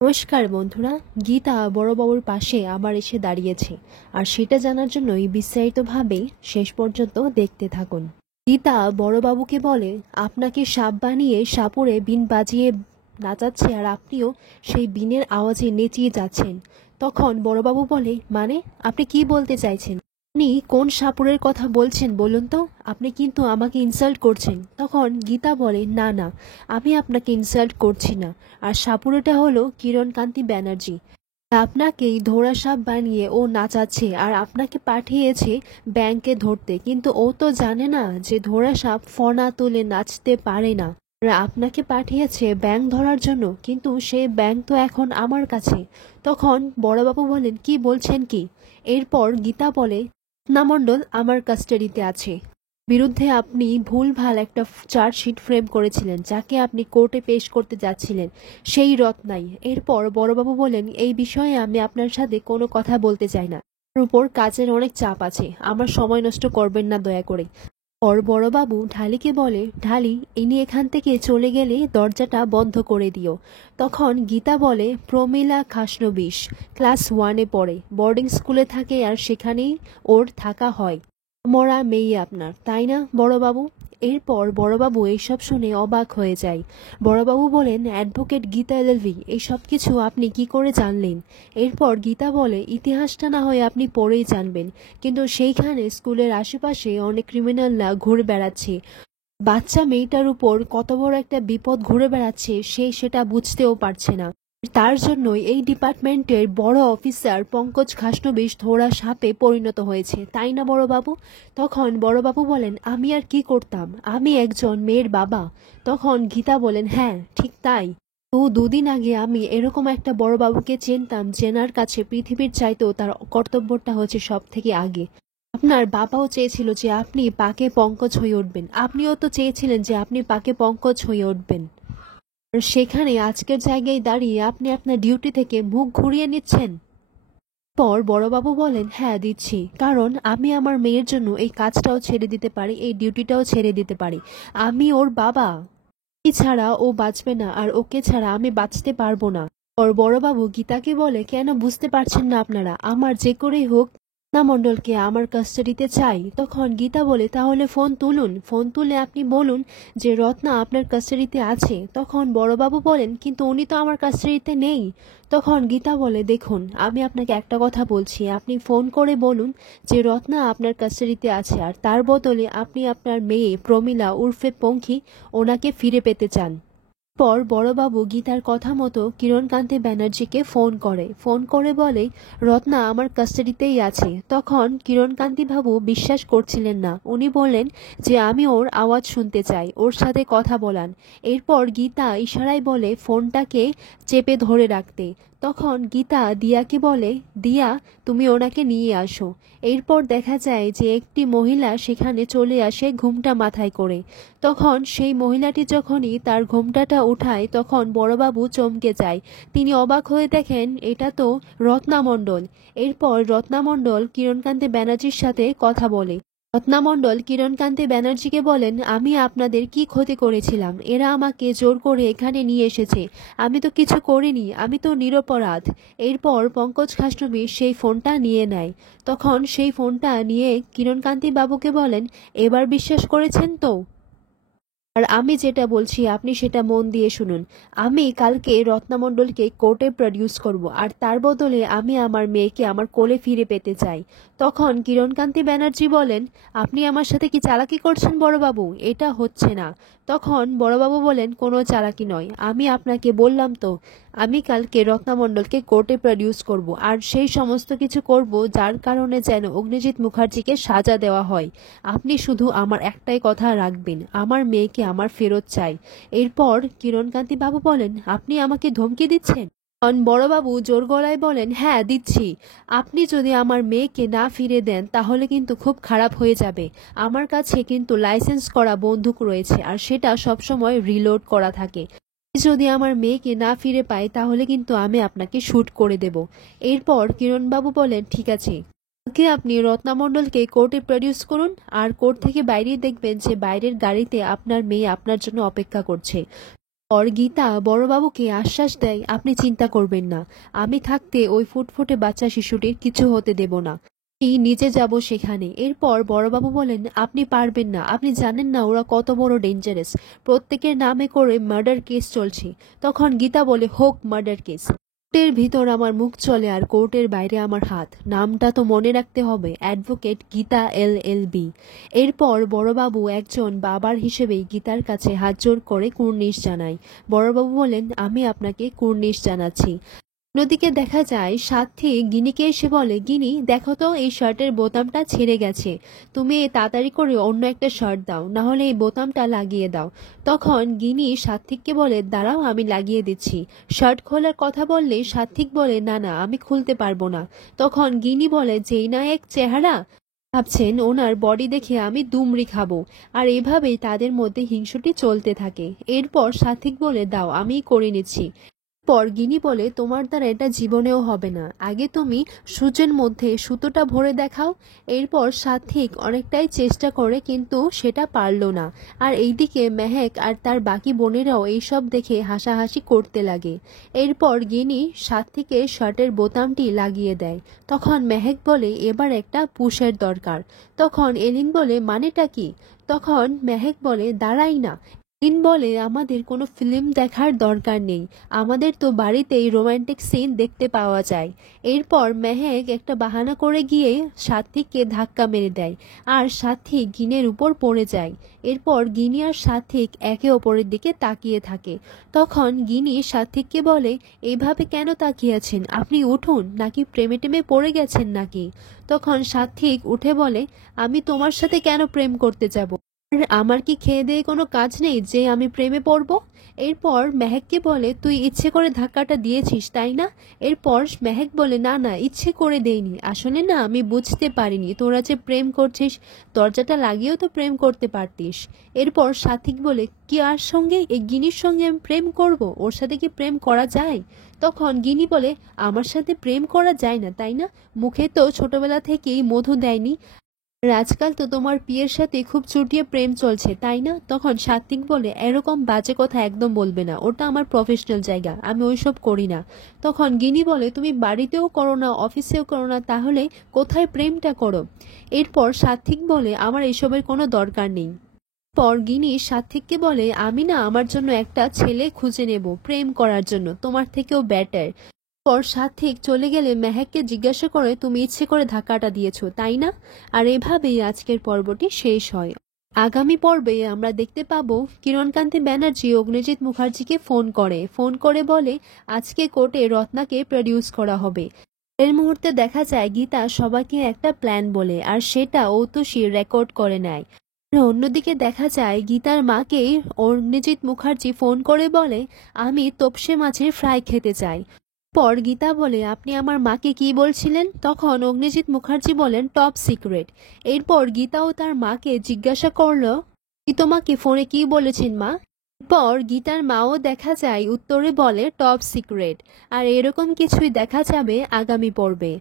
নমস্কার বন্ধুরা। গীতা বড়বাবুর পাশে আবার এসে দাঁড়িয়েছে, আর সেটা জানার জন্যই বিস্তারিতভাবে শেষ পর্যন্ত দেখতে থাকুন। গীতা বড়বাবুকে বলে, আপনাকে সাপ বানিয়ে সাপুরে বিন বাজিয়ে নাচাচ্ছে, আর আপনিও সেই বিনের আওয়াজে নেচিয়ে যাচ্ছেন। তখন বড়বাবু বলে, মানে আপনি কি বলতে চাইছেন? আপনি কোন সাপুরের কথা বলছেন বলুন তো? আপনি কিন্তু আমাকে ইনসাল্ট করছেন। তখন গীতা বলে, না না, আমি আপনাকে ইনসাল্ট করছি না। আর সাপুরেটা হলো কিরণকান্তি ব্যানার্জি। আপনাকেই ধোড়া সাপ বানিয়ে ও নাচাচ্ছে, আর আপনাকে পাঠিয়েছে ব্যাংকে ধরতে, কিন্তু ও তো জানে না যে ধোড়া সাপ ফনা তুলে নাচতে পারে না। আর আপনাকে পাঠিয়েছে ব্যাঙ ধরার জন্য, কিন্তু সে ব্যাঙ তো এখন আমার কাছে। তখন বড়বাবু বলেন, কি বলছেন কি? এরপর গীতা বলে, রত্নামণ্ডল আমার কাস্টাডিতে আছে। বিরুদ্ধে আপনি ভুলভাল একটা চার্জশিট ফ্রেম করেছিলেন, যাকে আপনি কোর্টে পেশ করতে যাচ্ছিলেন, সেই রত্নাই। এরপর বড়বাবু বলেন, এই বিষয়ে আমি আপনার সাথে কোনো কথা বলতে চাই না। আমার উপর কাজের অনেক চাপ আছে, আমার সময় নষ্ট করবেন না দয়া করে। পর বড়বাবু ঢালিকে বলে, ঢালি, ইনি এখান থেকে চলে গেলে দরজাটা বন্ধ করে দিও। তখন গীতা বলে, প্রমীলা খাসনবিশ, ক্লাস 1-এ পড়ে, বোর্ডিং স্কুলে থাকে, আর সেখানেই ওর থাকা হয়। মরা মেয়ে আপনার, তাই না বড়বাবু? এরপর বড়বাবু এইসব শুনে অবাক হয়ে যায়। বড়বাবু বলেন, অ্যাডভোকেট গীতা এলএলভি, এইসব কিছু আপনি কি করে জানলেন? এরপর গীতা বলে, ইতিহাসটা না হয় আপনি পড়েই জানবেন, কিন্তু সেইখানে স্কুলের আশেপাশে অনেক ক্রিমিনালরা ঘুরে বেড়াচ্ছে। বাচ্চা মেয়েটার উপর কত বড় একটা বিপদ ঘুরে বেড়াচ্ছে, সে সেটা বুঝতেও পারছে না। তার জন্যই এই ডিপার্টমেন্টের বড় অফিসার পঙ্কজ খাসনবিশ ধোড়া সাপে পরিণত হয়েছে, তাই না বড়বাবু? তখন বড়বাবু বলেন, আমি আর কি করতাম, আমি একজন মেয়ের বাবা। তখন গীতা বলেন, হ্যাঁ ঠিক তাই। তো দুদিন আগে আমি এরকম একটা বড়বাবুকে চিনতাম, যেনার কাছে পৃথিবীর চাইতেও তার কর্তব্যটা হচ্ছে সব থেকে আগে। আপনার বাবাও চেয়েছিল যে আপনি পাকে পঙ্কজ হয়ে উঠবেন, আপনিও তো চেয়েছিলেন যে আপনি পাকে পঙ্কজ হয়ে উঠবেন। আর সেখানে আজকের জায়গায় দাঁড়িয়ে আপনি আপনার ডিউটি থেকে মুখ ঘুরিয়ে নিচ্ছেন। পর বড়বাবু বলেন, হ্যাঁ দিচ্ছি, কারণ আমি আমার মেয়ের জন্য এই কাজটাও ছেড়ে দিতে পারি, এই ডিউটিটাও ছেড়ে দিতে পারি। আমি ওর বাবা। কি ছাড়া ও বাঁচবে না, আর ওকে ছাড়া আমি বাঁচতে পারবো না। ওর বড়বাবু গীতাকে বলে, কেন বুঝতে পারছেন না আপনারা? আমার যে করেই হোক রত্না মণ্ডলকে আমার কাস্টাডিতে চাই। তখন গীতা বলে, তাহলে ফোন তুলুন, ফোন তুলে আপনি বলুন যে রত্না আপনার কাস্টাডিতে আছে। তখন বড়বাবু বলেন, কিন্তু উনি তো আমার কাস্টাডিতে নেই। তখন গীতা বলে, দেখুন আমি আপনাকে একটা কথা বলছি, আপনি ফোন করে বলুন যে রত্না আপনার কাস্টাডিতে আছে, আর তার বদলে আপনি আপনার মেয়ে প্রমীলা উর্ফে পঙ্খী ওনাকে ফিরে পেতে চান। পর বড়বাবু গীতার কথা মতো কিরণকান্তি ব্যানার্জিকে ফোন করে বলে, রত্না আমার কাস্টাডিতেই আছে। তখন কিরণকান্তি বাবু বিশ্বাস করছিলেন না। উনি বললেন যে আমি ওর আওয়াজ শুনতে চাই, ওর সাথে কথা বলান। এরপর গীতা ইশারায় বলে ফোনটাকে চেপে ধরে রাখতে। তখন গীতা দিয়াকে বলে, দিয়া, তুমি ওনাকে নিয়ে আসো। এরপর দেখা যায় যে একটি মহিলা সেখানে চলে আসে ঘুমটা মাথায় করে। তখন সেই মহিলাটি যখনই তার ঘোমটাটা উঠায়, তখন বড়বাবু চমকে যায়। তিনি অবাক হয়ে দেখেন এটা তো রত্নামণ্ডল। এরপর রত্নামণ্ডল কিরণকান্তি ব্যানার্জির সাথে কথা বলে। রত্নামণ্ডল কিরণকান্তি ব্যানার্জিকে বলেন, আমি আপনাদের কি ক্ষতি করেছিলাম? এরা আমাকে জোর করে এখানে নিয়ে এসেছে, আমি তো কিছু করিনি, আমি তো নিরপরাধ। এরপর পঙ্কজ খাসনবিশ সেই ফোনটা নিয়ে নেয়। তখন সেই ফোনটা নিয়ে কিরণকান্তি বাবুকে বলেন, এবার বিশ্বাস করেছেন তো? আর আমি যেটা বলছি আপনি সেটা মন দিয়ে শুনুন। আমি কালকে রত্নামণ্ডলকে কোর্টে প্রডিউস করব, আর তার বদলে আমি আমার মেয়েকে আমার কোলে ফিরে পেতে চাই। তখন কিরণকান্তি ব্যানার্জি বলেন, আপনি আমার সাথে কি চালাকি করছেন বড়বাবু? এটা হচ্ছে না। তখন বড়বাবু বলেন, কোনো চালাকি নয়, আমি আপনাকে বললাম তো, আমি কালকে রত্নামণ্ডলকে কোর্টে প্রডিউস করব, আর সেই সমস্ত কিছু করব যার কারণে যেন অগ্নিজিৎ মুখার্জিকে সাজা দেওয়া হয়। আপনি শুধু আমার একটাই কথা রাখবেন, আমার মেয়েকে আমার ফেরত চাই। এরপর কিরণকান্তি বাবু বলেন, আপনি আমাকে ধমকি দিচ্ছেন? বড়বাবু জোর গলায় বলেন, হ্যাঁ দিচ্ছি। আপনি যদি আমার মেয়েকে না ফিরে দেন তাহলে কিন্তু খুব খারাপ হয়ে যাবে। আমার কাছে কিন্তু লাইসেন্স করা বন্দুক রয়েছে, আর সেটা সবসময় রিলোড করা থাকে। যদি আমার মেয়েকে না ফিরে পাই তাহলে কিন্তু আমি আপনাকে শুট করে দেব। এরপর কিরণবাবু বলেন, ঠিক আছে, কালকে আপনি রত্নামণ্ডলকে কোর্টে প্রডিউস করুন, আর কোর্ট থেকে বাইরেই দেখবেন যে বাইরের গাড়িতে আপনার মেয়ে আপনার জন্য অপেক্ষা করছে। পর গীতা বড়বাবুকে আশ্বাস দেয়, আপনি চিন্তা করবেন না, আমি থাকতে ওই ফুটফুটে বাচ্চা শিশুটির কিছু হতে দেব না, আমি নিজে যাব সেখানে। এরপর বড়বাবু বলেন, আপনি পারবেন না, আপনি জানেন না ওরা কত বড় ডেঞ্জারাস, প্রত্যেকের নামে করে মার্ডার কেস চলছে। তখন গীতা বলে, হোক মার্ডার কেস, কোর্টের ভিতর আমার মুখ চলে আর কোর্টের বাইরে আমার হাত, নামটা তো মনে রাখতে হবে, অ্যাডভোকেট গীতা LLB। এরপর বড়বাবু একজন বাবার হিসেবেই গীতার কাছে হাত জোড় করে কুর্নিশ জানায়। বড়বাবু বলেন, আমি আপনাকে কুর্নিশ জানাচ্ছি। অন্যদিকে দেখা যায় সাথী গিনিকে এসে বলে, গিনি দেখো তো এই শার্টের বোতামটা ছিঁড়ে গেছে, তুমি তাড়াতাড়ি করে অন্য একটা শার্ট দাও, না হলে এই বোতামটা লাগিয়ে দাও। তখন গিনি সাত্বিককে বলে, দাঁড়াও আমি লাগিয়ে দিচ্ছি। শার্ট খোলার কথা বললে সাত্বিক বলে, না না আমি খুলতে পারবো না। তখন গিনি বলে, যেই না এক চেহারা, ভাবছেন ওনার বডি দেখে আমি দুমড়ি খাবো। আর এভাবেই তাদের মধ্যে হিংসুটি চলতে থাকে। এরপর সাত্বিক বলে, দাও আমি করে নিচ্ছি। পর গিনি বলে, তোমার দ্বারা এটা জীবনেও হবে না, আগে তুমি সূচের মধ্যে সুতোটা ভরে দেখাও। এরপর সাত্বিক অনেকটাই চেষ্টা করে কিন্তু সেটা পারল না। আর এইদিকে মেহেক আর তার বাকি বোনেরাও এইসব দেখে হাসাহাসি করতে লাগে। এরপর গিনি সাত্বিকের শার্টের বোতামটি লাগিয়ে দেয়। তখন মেহেক বলে, এবার একটা পুশের দরকার। তখন এলিন বলে, মানেটা কি? তখন মেহেক বলে, দাঁড়াই না। এলিন বলে, আমাদের কোনো ফিল্ম দেখার দরকার নেই, আমাদের তো বাড়িতেই রোমান্টিক সিন দেখতে পাওয়া যায়। এরপর মেহেক একটা বাহানা করে গিয়ে সাত্বিককে ধাক্কা মেরে দেয় আর সাত্বিক গিনের উপর পড়ে যায়। এরপর গিনি আর সাত্বিক একে অপরের দিকে তাকিয়ে থাকে। তখন গিনি সাত্বিককে বলে, এইভাবে কেন তাকিয়ে আছেন, আপনি উঠুন, নাকি প্রেমে টেমে পড়ে গেছেন নাকি? তখন সাত্বিক উঠে বলে, আমি তোমার সাথে কেন প্রেম করতে যাব, আর আমার কি খেয়ে দেয়ে কোনো কাজ নেই যে আমি প্রেমে পড়ব? এরপর মেহেককে বলে, তুই ইচ্ছে করে ধাক্কাটা দিয়েছিস তাই না? এরপর মেহেক বলে, না না ইচ্ছে করে দেইনি, আসলে না আমি বুঝতে পারিনি তোরা যে প্রেম করছিস, দরজাটা লাগিয়েও তো প্রেম করতে পারতিস। এরপর সাথিক বলে, কি আর সঙ্গে, এই গিনির সঙ্গে আমি প্রেম করব, ওর সাথে কি প্রেম করা যায়? তখন গিনি বলে, আমার সাথে প্রেম করা যায় না তাই না, মুখে তো ছোটবেলা থেকেই মধু দেয়নি, আর আজকাল তো তোমার পিয়ের সাথে খুব চুটিয়ে প্রেম চলছে তাই না? তখন সাত্বিক বলে, এরকম বাজে কথা একদম বলবে না, ওটা আমার প্রফেশনাল জায়গা, আমি ওইসব করি না। তখন গিনি বলে, তুমি বাড়িতেও করো না অফিসেও করো না, তাহলে কোথায় প্রেমটা করো? এরপর সাত্বিক বলে, আমার এসবের কোনো দরকার নেই। পর গিনি সাত্বিককে বলে, আমি না আমার জন্য একটা ছেলে খুঁজে নেব প্রেম করার জন্য, তোমার থেকেও বেটার। পর সাত্বিক চলে গেলে মেহেককে জিজ্ঞাসা করে, তুমি ইচ্ছে করে ধাক্কাটা দিয়েছো তাই না? আর এভাবেই আজকের পর্বটি শেষ হয়। আগামী পর্বে আমরা দেখতে পাবো কিরণকান্তি ব্যানার্জি অগ্নিজিৎ মুখার্জিকে ফোন করে বলে আজকে কোর্টে রত্নাকে প্রডিউস করা হবে। এর মুহূর্তে দেখা যায় গীতা সবাইকে একটা প্ল্যান বলে আর সেটা ঔতসী রেকর্ড করে নেয়। আর অন্যদিকে দেখা যায় গীতার মাকে অগ্নিজিৎ মুখার্জি ফোন করে বলে, আমি তোপসে মাছের ফ্রাই খেতে চাই। পর গীতা বলে, আপনি আমার মাকে কি বলছিলেন? তখন অগ্নিজিৎ মুখার্জি বলেন, টপ সিক্রেট। এরপর গীতাও তার মাকে জিজ্ঞাসা করলো, কি তোমাকে ফোনে কি বলেছেন মা? এরপর গীতার মাও দেখা যায় উত্তরে বলে টপ সিক্রেট। আর এরকম কিছুই দেখা যাবে আগামী পর্বে।